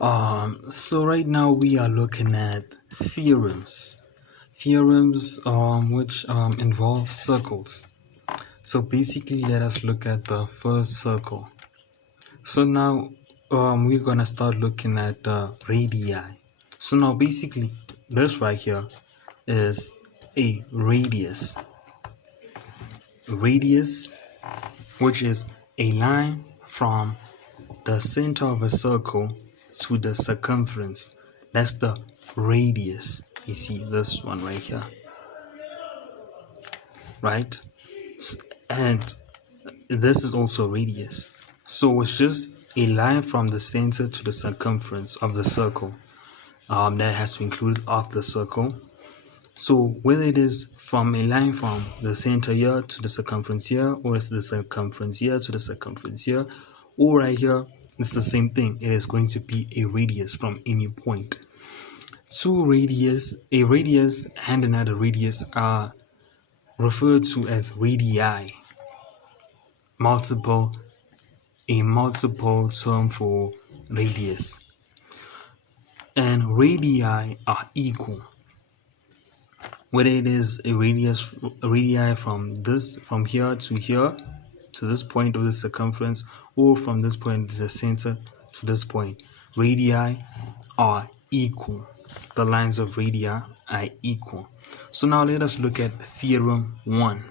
So right now we are looking at theorems which involve circles. So basically let us look at the first circle. So now we're gonna start looking at the radii. So now basically this right here is a radius, which is a line from the center of a circle to the circumference. That's the radius. You see this one right here, right? And this is also radius. So it's just a line from the center to the circumference of the circle that has to be included off the circle. So whether it is from a line from the center here to the circumference here, or it's the circumference here to the circumference here, or right here, it's the same thing. It is going to be a radius from any point. A radius and another radius are referred to as radii. A multiple term for radius. And radii are equal. Whether it is a radii from here to here, to this point of the circumference, or from this point to the center to this point, radii are equal. The lines of radii are equal. So now let us look at theorem 1.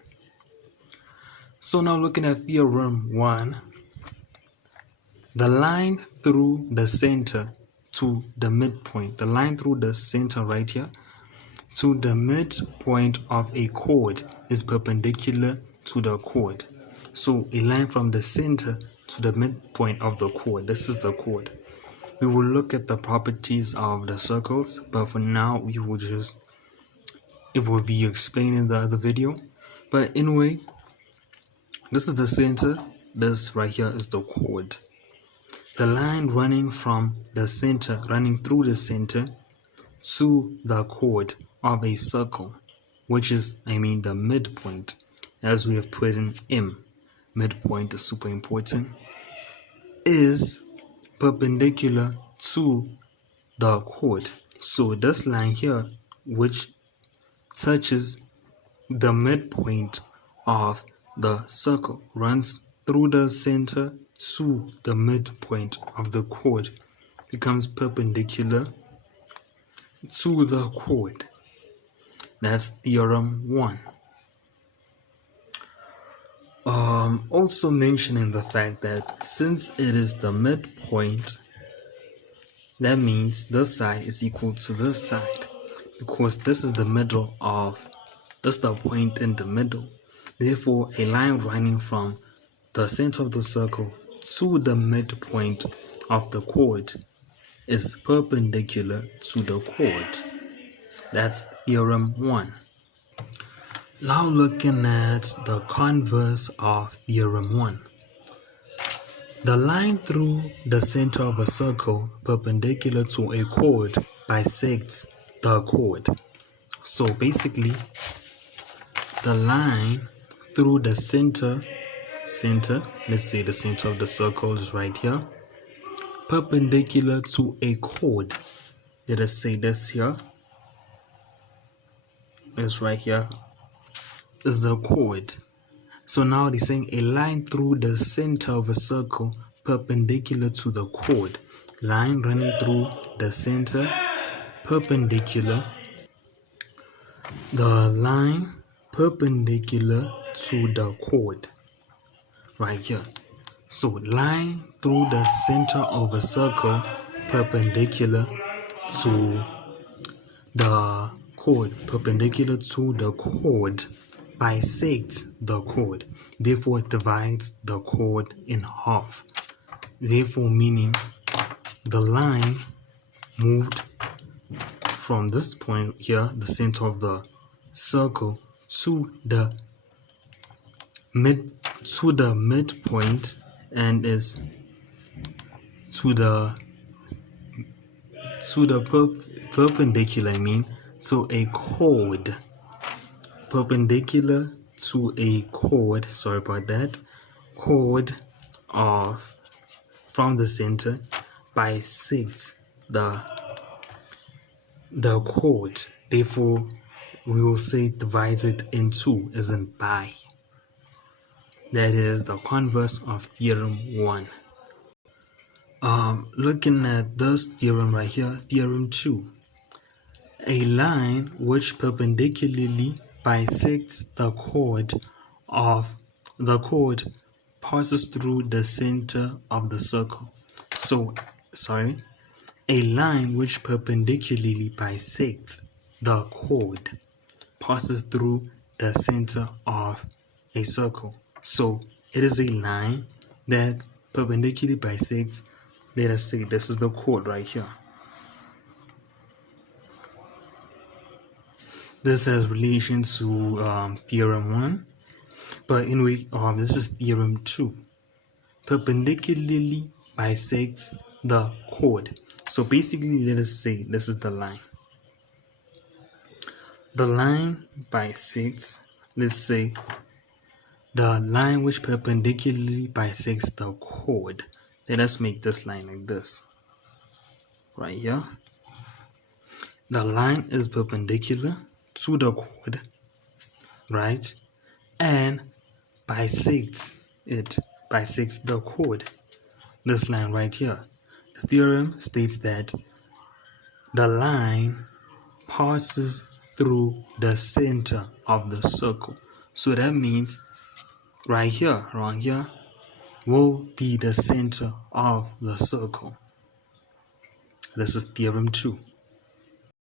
So now looking at theorem 1, the line through the center to the midpoint, the line through the center right here to the midpoint of a chord is perpendicular to the chord. So a line from the center to the midpoint of the chord, this is the chord. We will look at the properties of the circles, but for now it will be explained in the other video. But anyway, this is the center, this right here is the chord. The line running from the center, running through the center to the chord of a circle, which is, the midpoint, as we have put in M. Midpoint is super important, is perpendicular to the chord. So this line here, which touches the midpoint of the circle, runs through the center to the midpoint of the chord, becomes perpendicular to the chord. That's theorem 1. Also mentioning the fact that since it is the midpoint, that means this side is equal to this side, because this is the point in the middle. Therefore, a line running from the center of the circle to the midpoint of the chord is perpendicular to the chord. That's theorem 1. Now looking at the converse of theorem 1. The line through the center of a circle perpendicular to a chord bisects the chord. So basically, the line through the center, let's say the center of the circle is right here, perpendicular to a chord. Let us say this here, this right here is the chord. So now they're saying a line through the center of a circle perpendicular to the chord. Line running through the center perpendicular. The line perpendicular to the chord right here. So line through the center of a circle perpendicular to the chord, bisects the chord. Therefore it divides the chord in half. Therefore meaning the line moved from this point here, the center of the circle, to the midpoint, and is to the perpendicular, to a chord, perpendicular to a chord, chord of from the center, bisects the chord. Therefore, we will say divides it in two, as in by. That is the converse of theorem 1. Looking at this theorem right here, theorem 2. A line which perpendicularly bisects the chord passes through the center of the circle. A line which perpendicularly bisects the chord passes through the center of a circle. So it is a line that perpendicularly bisects, let us say this is the chord right here. This has relation to theorem 1, but anyway, this is theorem 2. Perpendicularly bisects the chord. So basically, let us say this is the line. The line bisects, let's say, the line which perpendicularly bisects the chord. Let us make this line like this. Right here. The line is perpendicular to the chord, right? And bisects the chord. This line right here. The theorem states that the line passes through the center of the circle. So that means right here, around here, will be the center of the circle. This is theorem 2.